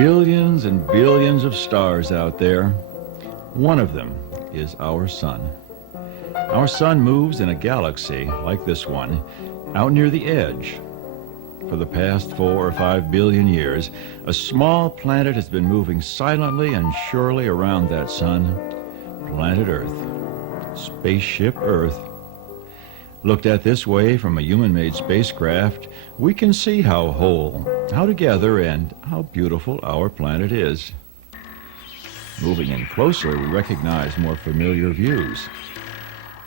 billions and billions of stars out there. One of them is our sun. Our sun moves in a galaxy like this one, out near the edge. For the past 4 or 5 billion years, a small planet has been moving silently and surely around that sun, planet Earth, Spaceship Earth. Looked at this way from a human-made spacecraft, we can see how whole, how together, and how beautiful our planet is. Moving in closer, we recognize more familiar views.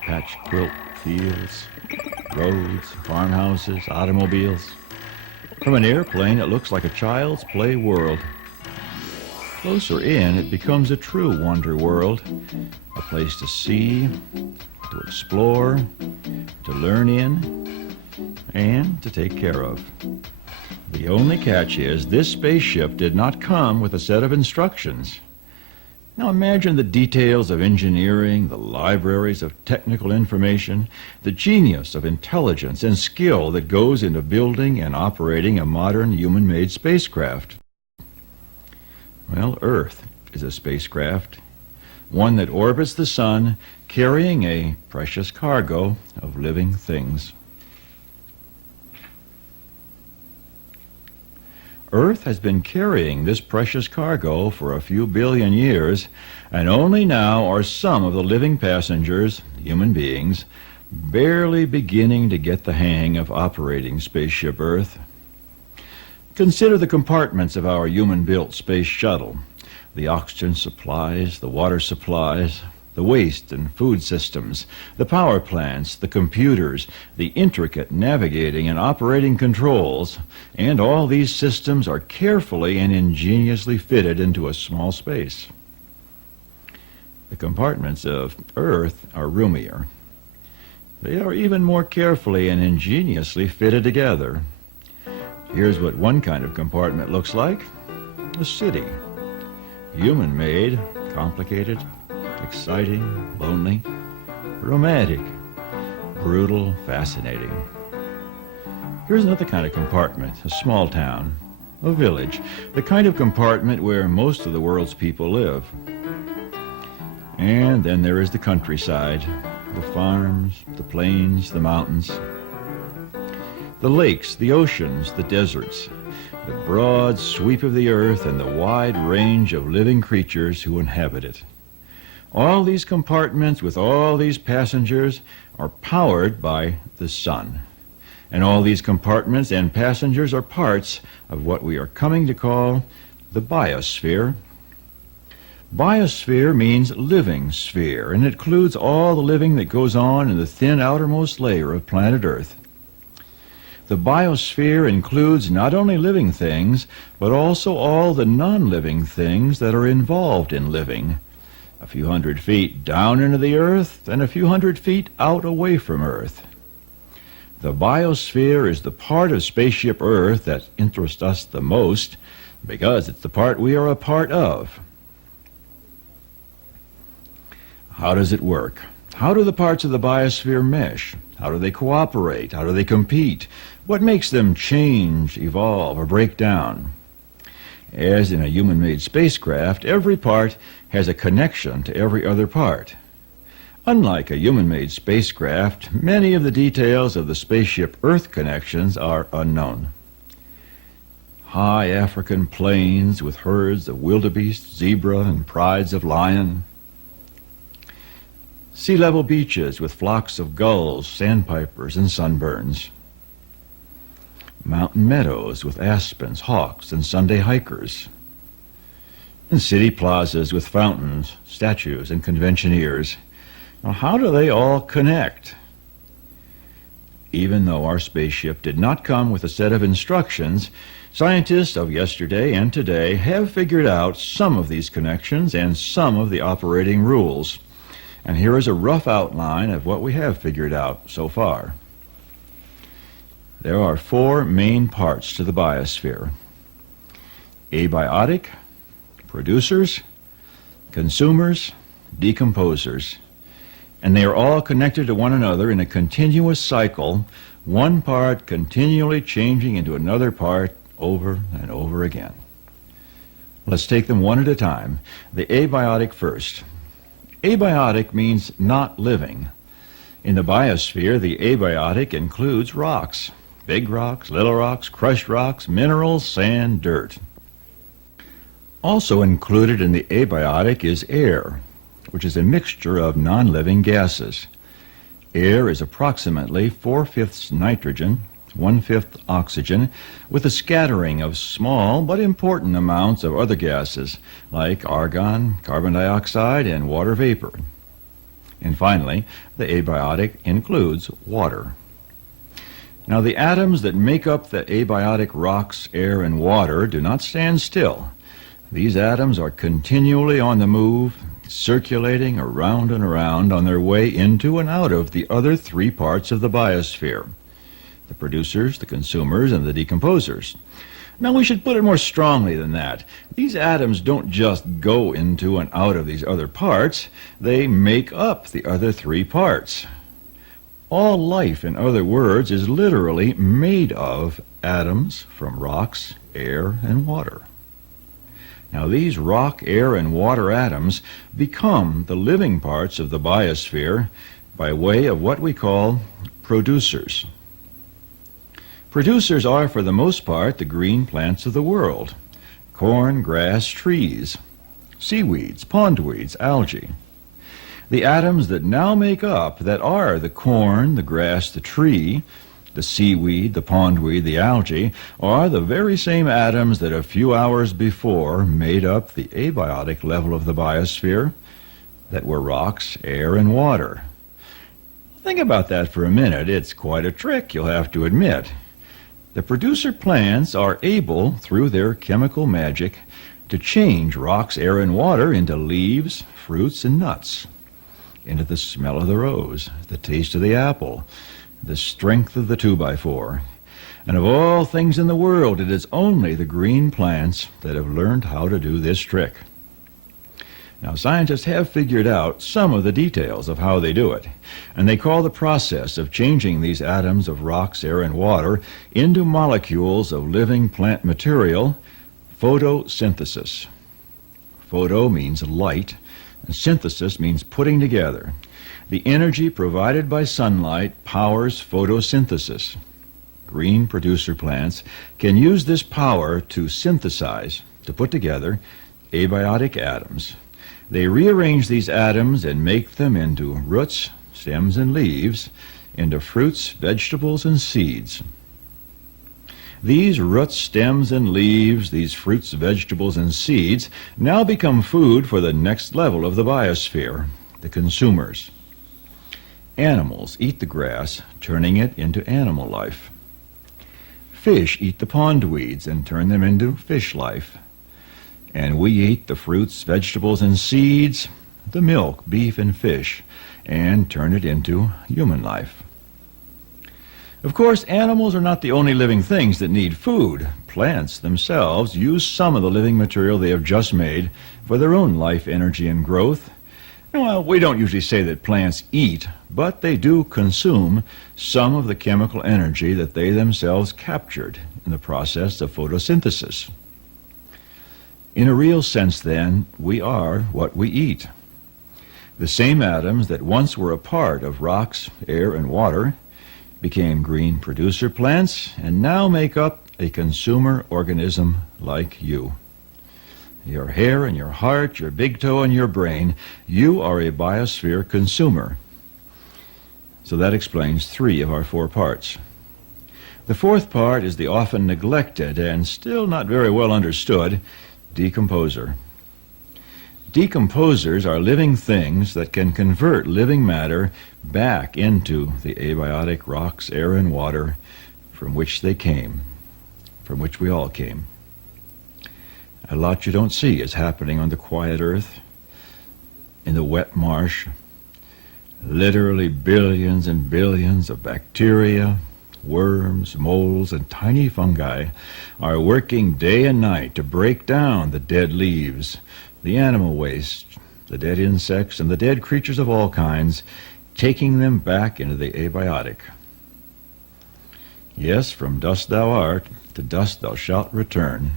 Patch quilt fields, roads, farmhouses, automobiles. From an airplane, it looks like a child's play world. Closer in, it becomes a true wonder world, a place to see, to explore, to learn in, and to take care of. The only catch is this spaceship did not come with a set of instructions. Now imagine the details of engineering, the libraries of technical information, the genius of intelligence and skill that goes into building and operating a modern human-made spacecraft. Well, Earth is a spacecraft, one that orbits the sun, carrying a precious cargo of living things. Earth has been carrying this precious cargo for a few billion years, and only now are some of the living passengers, human beings, barely beginning to get the hang of operating Spaceship Earth. Consider the compartments of our human-built space shuttle, the oxygen supplies, the water supplies, the waste and food systems, the power plants, the computers, the intricate navigating and operating controls, and all these systems are carefully and ingeniously fitted into a small space. The compartments of Earth are roomier. They are even more carefully and ingeniously fitted together. Here's what one kind of compartment looks like: a city. Human-made, complicated, exciting, lonely, romantic, brutal, fascinating. Here's another kind of compartment, a small town, a village, the kind of compartment where most of the world's people live. And then there is the countryside, the farms, the plains, the mountains, the lakes, the oceans, the deserts, the broad sweep of the earth, and the wide range of living creatures who inhabit it. All these compartments with all these passengers are powered by the sun. And all these compartments and passengers are parts of what we are coming to call the biosphere. Biosphere means living sphere, and it includes all the living that goes on in the thin outermost layer of planet Earth. The biosphere includes not only living things, but also all the non-living things that are involved in living, a few hundred feet down into the earth and a few hundred feet out away from Earth. The biosphere is the part of Spaceship Earth that interests us the most because it's the part we are a part of. How does it work? How do the parts of the biosphere mesh? How do they cooperate? How do they compete? What makes them change, evolve, or break down? As in a human-made spacecraft, every part has a connection to every other part. Unlike a human-made spacecraft, many of the details of the Spaceship Earth connections are unknown. High African plains with herds of wildebeest, zebra, and prides of lion. Sea-level beaches with flocks of gulls, sandpipers, and sunburns. Mountain meadows with aspens, hawks, and Sunday hikers. And city plazas with fountains, statues, and conventioneers. Now, how do they all connect? Even though our spaceship did not come with a set of instructions, scientists of yesterday and today have figured out some of these connections and some of the operating rules. And here is a rough outline of what we have figured out so far. There are 4 main parts to the biosphere: abiotic, producers, consumers, decomposers. And they are all connected to one another in a continuous cycle, one part continually changing into another part over and over again. Let's take them one at a time. The abiotic first. Abiotic means not living. In the biosphere, the abiotic includes rocks. Big rocks, little rocks, crushed rocks, minerals, sand, dirt. Also included in the abiotic is air, which is a mixture of non-living gases. Air is approximately 4/5 nitrogen, 1/5 oxygen, with a scattering of small but important amounts of other gases like argon, carbon dioxide, and water vapor. And finally, the abiotic includes water. Now, the atoms that make up the abiotic rocks, air, and water do not stand still. These atoms are continually on the move, circulating around and around on their way into and out of the other three parts of the biosphere: the producers, the consumers, and the decomposers. Now, we should put it more strongly than that. These atoms don't just go into and out of these other parts, they make up the other three parts. All life, in other words, is literally made of atoms from rocks, air, and water. Now, these rock, air, and water atoms become the living parts of the biosphere by way of what we call producers. Producers are, for the most part, the green plants of the world: corn, grass, trees, seaweeds, pondweeds, algae. The atoms that now make up, that are the corn, the grass, the tree, the seaweed, the pondweed, the algae, are the very same atoms that a few hours before made up the abiotic level of the biosphere, that were rocks, air, and water. Think about that for a minute. It's quite a trick, you'll have to admit. The producer plants are able, through their chemical magic, to change rocks, air, and water into leaves, fruits, and nuts, into the smell of the rose, the taste of the apple, the strength of the 2x4. And of all things in the world, it is only the green plants that have learned how to do this trick. Now, scientists have figured out some of the details of how they do it, and they call the process of changing these atoms of rocks, air, and water into molecules of living plant material photosynthesis. Photo means light, and synthesis means putting together. The energy provided by sunlight powers photosynthesis. Green producer plants can use this power to synthesize, to put together, abiotic atoms. They rearrange these atoms and make them into roots, stems, and leaves, into fruits, vegetables, and seeds. These roots, stems, and leaves, these fruits, vegetables, and seeds, now become food for the next level of the biosphere, the consumers. Animals eat the grass, turning it into animal life. Fish eat the pondweeds and turn them into fish life. And we eat the fruits, vegetables, and seeds, the milk, beef, and fish, and turn it into human life. Of course, animals are not the only living things that need food. Plants themselves use some of the living material they have just made for their own life, energy, and growth. Well, we don't usually say that plants eat, but they do consume some of the chemical energy that they themselves captured in the process of photosynthesis. In a real sense, then, we are what we eat. The same atoms that once were a part of rocks, air, and water became green producer plants and now make up a consumer organism like you. Your hair and your heart, your big toe and your brain, you are a biosphere consumer. So that explains 3 of our 4 parts. The 4th part is the often neglected and still not very well understood decomposer. Decomposers are living things that can convert living matter back into the abiotic rocks, air, and water from which they came, from which we all came. A lot you don't see is happening on the quiet earth, in the wet marsh. Literally billions and billions of bacteria, worms, moles, and tiny fungi are working day and night to break down the dead leaves, the animal waste, the dead insects, and the dead creatures of all kinds, taking them back into the abiotic. Yes, from dust thou art, to dust thou shalt return.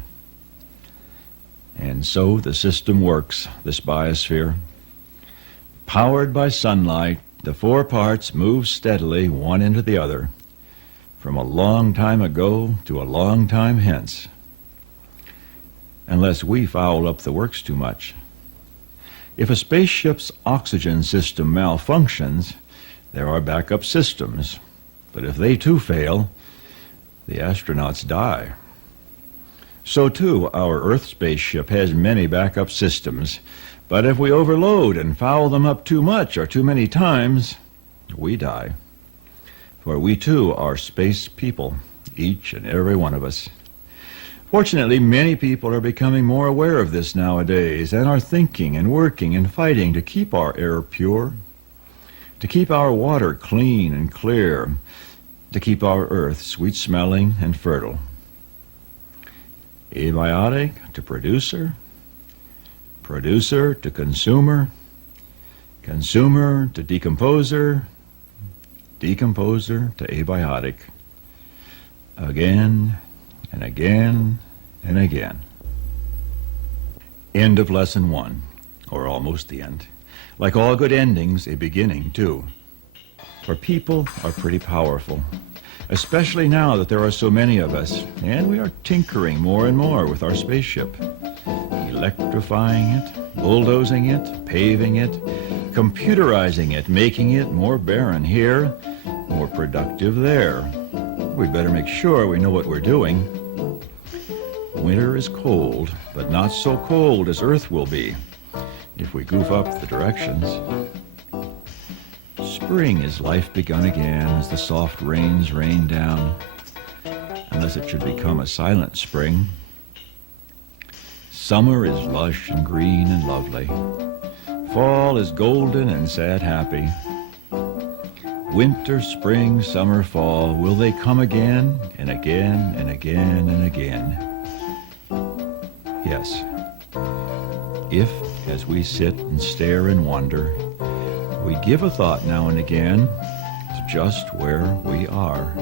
And so the system works, this biosphere. Powered by sunlight, the four parts move steadily one into the other, from a long time ago to a long time hence. Unless we foul up the works too much. If a spaceship's oxygen system malfunctions, there are backup systems. But if they too fail, the astronauts die. So too, our Earth spaceship has many backup systems. But if we overload and foul them up too much or too many times, we die. For we too are space people, each and every one of us. Fortunately, many people are becoming more aware of this nowadays and are thinking and working and fighting to keep our air pure, to keep our water clean and clear, to keep our earth sweet-smelling and fertile. Abiotic to producer, producer to consumer, consumer to decomposer, decomposer to abiotic. Again and again and again. End of lesson 1, or almost the end. Like all good endings, a beginning too. For people are pretty powerful, especially now that there are so many of us, and we are tinkering more and more with our spaceship. Electrifying it, bulldozing it, paving it, computerizing it, making it more barren here, more productive there. We'd better make sure we know what we're doing. Winter is cold, but not so cold as Earth will be if we goof up the directions. Spring is life begun again as the soft rains rain down, unless it should become a silent spring. Summer is lush and green and lovely. Fall is golden and sad happy. Winter, spring, summer, fall, will they come again and again and again and again? Yes. If, as we sit and stare and wonder, we give a thought now and again to just where we are.